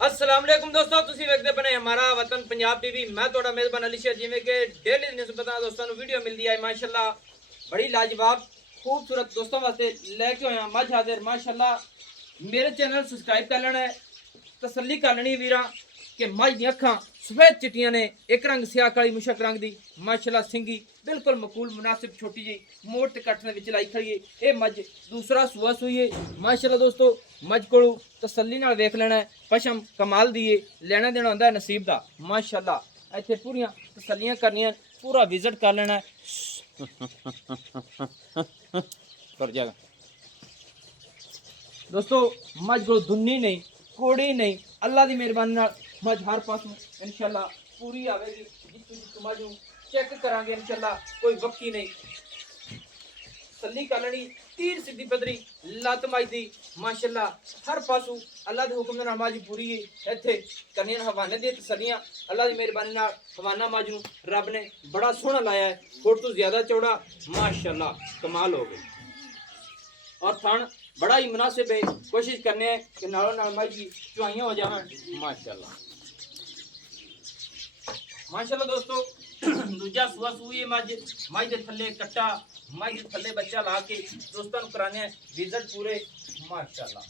अस्सलाम वालेकुम दोस्तों, ਤੁਸੀਂ ਵੇਖਦੇ ਬਨੇ ਹਮਾਰਾ ਵਤਨ ਪੰਜਾਬ ਟੀਵੀ। ਮੈਂ ਤੁਹਾਡਾ ਮੇਜ਼ਬਾਨ ਅਲੀ ਸ਼ੇਰ। ਜਿਵੇਂ ਕਿ ਡੇਲੀ ਦੀ ਨਿਸਬਤਾਂ ਦੋਸਤਾਂ ਨੂੰ ਵੀਡੀਓ ਮਿਲਦੀ ਹੈ ਮਾਸ਼ਾਅੱਲਾ, ਬੜੀ ਲਾਜਵਾਬ खूबसूरत दोस्तों वास्ते लेके आया मझ हाजिर माशाल्लाह। मेरे चैनल सब्सक्राइब कर लेना है, तसल्ली कर लेनी वीरा कि मझ दी अखां सफेद चिट्टियां ने, एक रंग स्याह काली मुशक रंग दी माशाल्लाह, सिंगी बिल्कुल मकूल मुनासिब छोटी जी मोड़ ते कट दे विच लाई खड़ी है। ये मझ दूसरा सुआ सुई है माशाल्लाह दोस्तों। मझ कोलों तसल्ली नाल वेख लेना है, पशम कमाल दी है, लेना देना होंदा है नसीब दा माशाल्लाह। इत्थे पूरियां तसल्लियां करनियां, पूरा विजिट कर लेना है। कर जाएगा दोस्तों। मझ को दुन्नी नहीं, कोड़ी नहीं, अल्लाह की मेहरबानी मझ हर पासों इंशाल्लाह पूरी आवेगी। जितू जितू मझ चेक करांगे इंशाल्लाह, कोई वक्की नहीं, तसल्ली कर लेनी। तीर सीधी पदरी लत मझ दी माशाल्लाह, हर पासों अल्लाह के हुक्म नाल मझ पूरी है। इत्थे करनियां हवाने दी तसल्लियां, अल्लाह की मेहरबानी नाल हवाना मझ नूं रब ने बड़ा सोहना लाया है, थोड़ तो ज्यादा चौड़ा माशाल्लाह, कमाल हो गई। और थन बड़ा ही मुनासिब है। कोशिश करने हैं कि नालों नाल मझ की चुआइयां हो जावन माशाल्लाह माशाल्लाह दोस्तों। दूजा सुआ सूई मझ, मझ के थले कट्टा, मझ के थले बच्चा ला के दोस्तों को कराने हैं विजिट पूरे माशाल्लाह।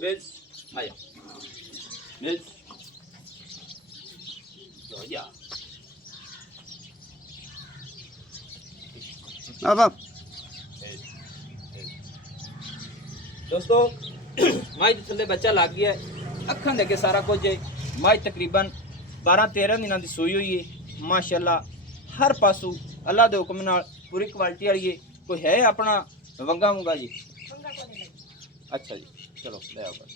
दिस आया दिस तो या अब दोस्तों। मझ थले बच्चा लग गया है, अखा दे के सारा कुछ है। मझ तकरीबन 12-13 दिनों की सूई हुई है माशाल्लाह। हर पासों अल्लाह के हुक्म नाल पूरी क्वालिटी वाली है। कोई है अपना वंगा मुंगा जी? अच्छा जी, चलो ले आओ बस।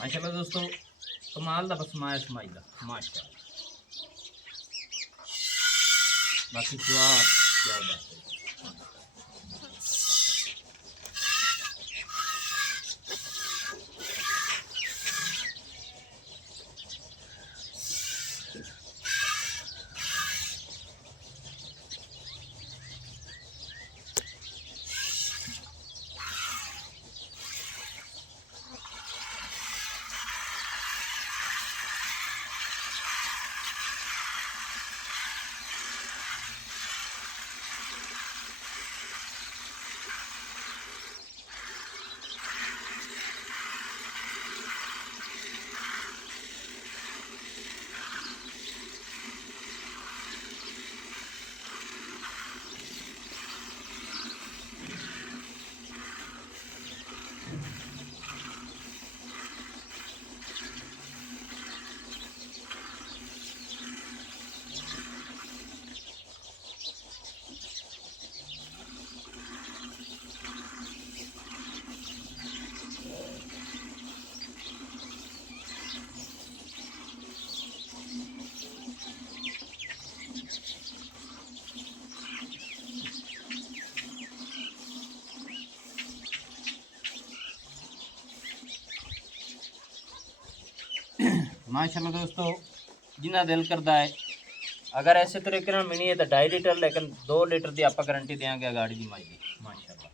माशाल्लाह दोस्तों, कमाल दा बसमा है समाई दा माशाल्लाह। बाकी जवाब क्या बात है। माशाल्लाह दोस्तों, जिन्ना दिल करता है अगर ऐसे तरीके नाल मिनी है तो 2.5 लीटर, लेकिन 2 लीटर की आप गारंटी देंगे गाड़ी की मज की माशाल्लाह।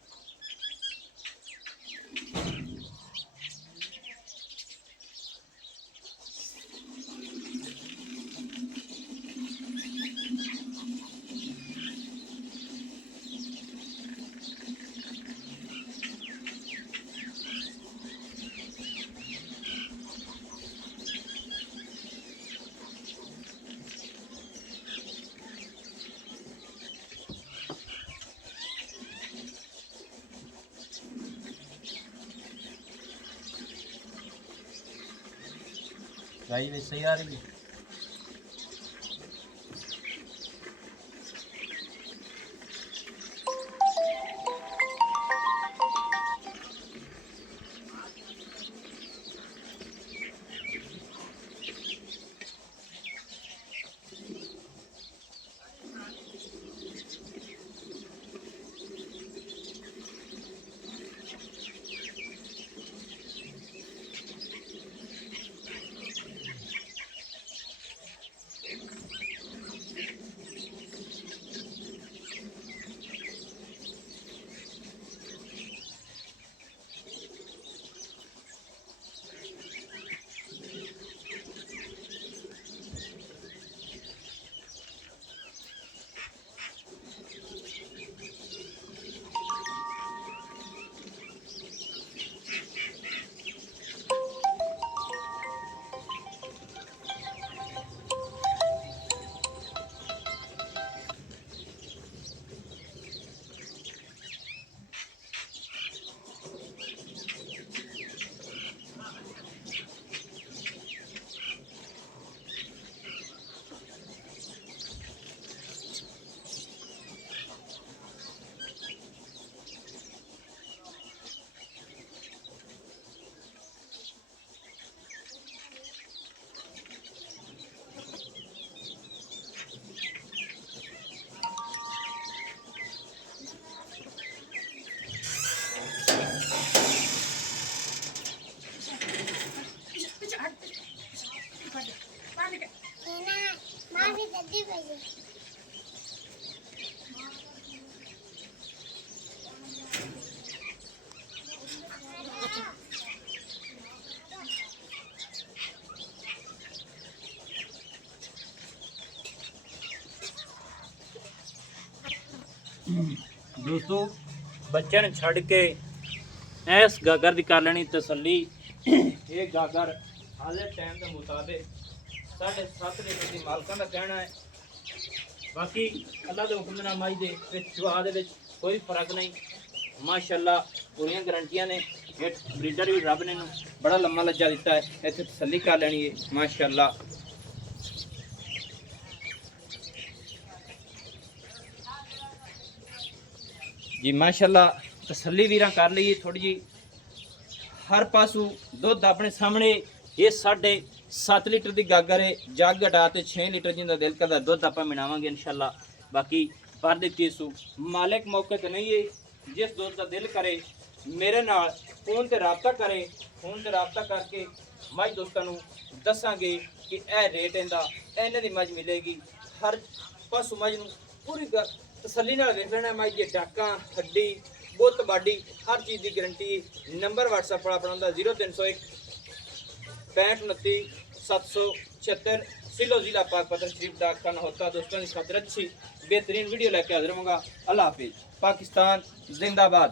गाई भी सही आ रही है। दोस्तों, बच्चे ने छड़ के इस गागर की कर लेनी तसली। ये गागर हाले टाइम के मुताबिक 7.5 लीटर की मालकां का कहना है। बाकी अल्लाह के हुक्म नाल मई दे चवा दे विच कोई फर्क नहीं। माशाल्लाह पूरी गारंटियां ने। ये ब्रीडर भी रब ने बड़ा लम्मा लज्जा दिता है, इत्थे तसली कर लेनी है माशाल्लाह। जी माशाल्लाह तसली वीर कर ली थोड़ी जी। हर पासू दुध अपने सामने। ये 7.5 लीटर की गागर है, जग हटा तो 6 लीटर जिंदा दिल करता दुध आप मिलावांगे इंशाल्लाह। बाकी पर दी सू मालिक मौके तो नहीं है। जिस दुध का दिल करे मेरे नाल फोन से रबता करे, फोन से रबता करके मझ दोस्तों दसांगे कि यह रेट इनका इन्हें की मझ मिलेगी। हर पासू मझ पूरी तसली नाल वेख लेना। मझ दी डाका हड्डी बुत बाडी हर चीज़ की गारंटी। नंबर व्हाट्सएप पर अपना 0301 65 29 776 सिलो जिला पाकपतन शरीफ डाकखाना होता। दोस्तों की खातिर अच्छी बेहतरीन वीडियो लेके हाजिर होगा। अल्लाह हाफिज। पाकिस्तान जिंदाबाद।